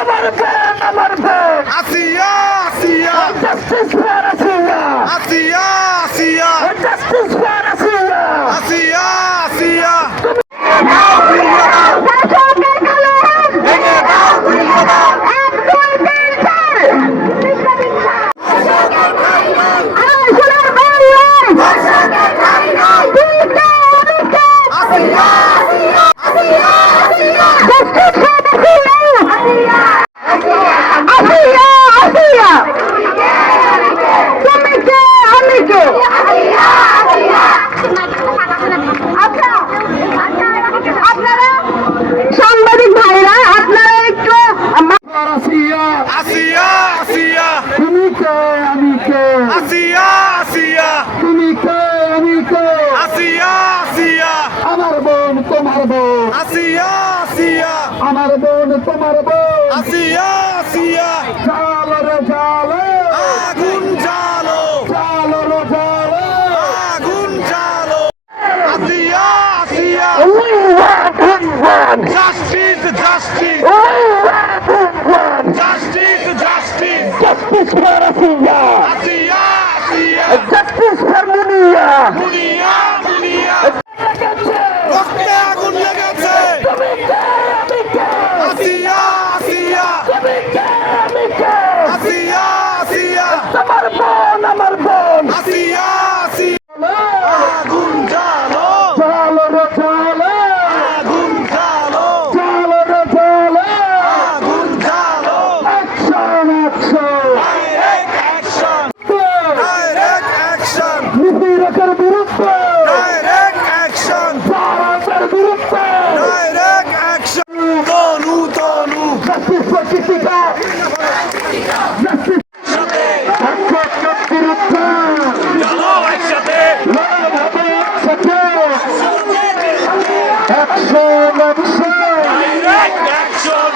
তোমার বোন আমার বোন Asiya Asiya justice for Asiya Asiya Asiya justice for Asiya Asiya Asiya সাংবাদিক ভাইরা আপনারা একটু আসিয়া আসিয়া আসিয়া তুমি কে আমি কে আসিয়া আসিয়া তুমি কে আমি কে আসিয়া আসিয়া আমার বোন তোমার বোন আসিয়া আসিয়া আমার বোন তোমার বোন আসিয়া আসিয়া জালো রে জালো আগুন জ্বালো জালো রে জালো আগুন জ্বালো Asiya Asiya We want one. Justice justice We want one. Justice justice Justice for Asiya. Asiya Asiya Justice for Munia. দুনিয়া দুনিয়া রক্তে আগুন লেগেছে তুমি কে আমি কে আসিয়া আসিয়া তুমি কে আমি কে আসিয়া আসিয়া তোমার বোন আমার বোন আসিয়া আসিয়া আগুন জ্বালো জালো রে জালো আগুন জ্বালো জালো রে জালো আগুন জ্বালো Action, action. Direct action direct action নিপীড়কের বিরুদ্ধে ডাইরেক্ট অ্যাকশন ভারতের বিরুদ্ধে direct action Tonu Tonu Justice for Kitika. Justice. Action বিরুদ্ধে চলো একসাথে লড়াই হবে একসাথে। Action, action. Direct action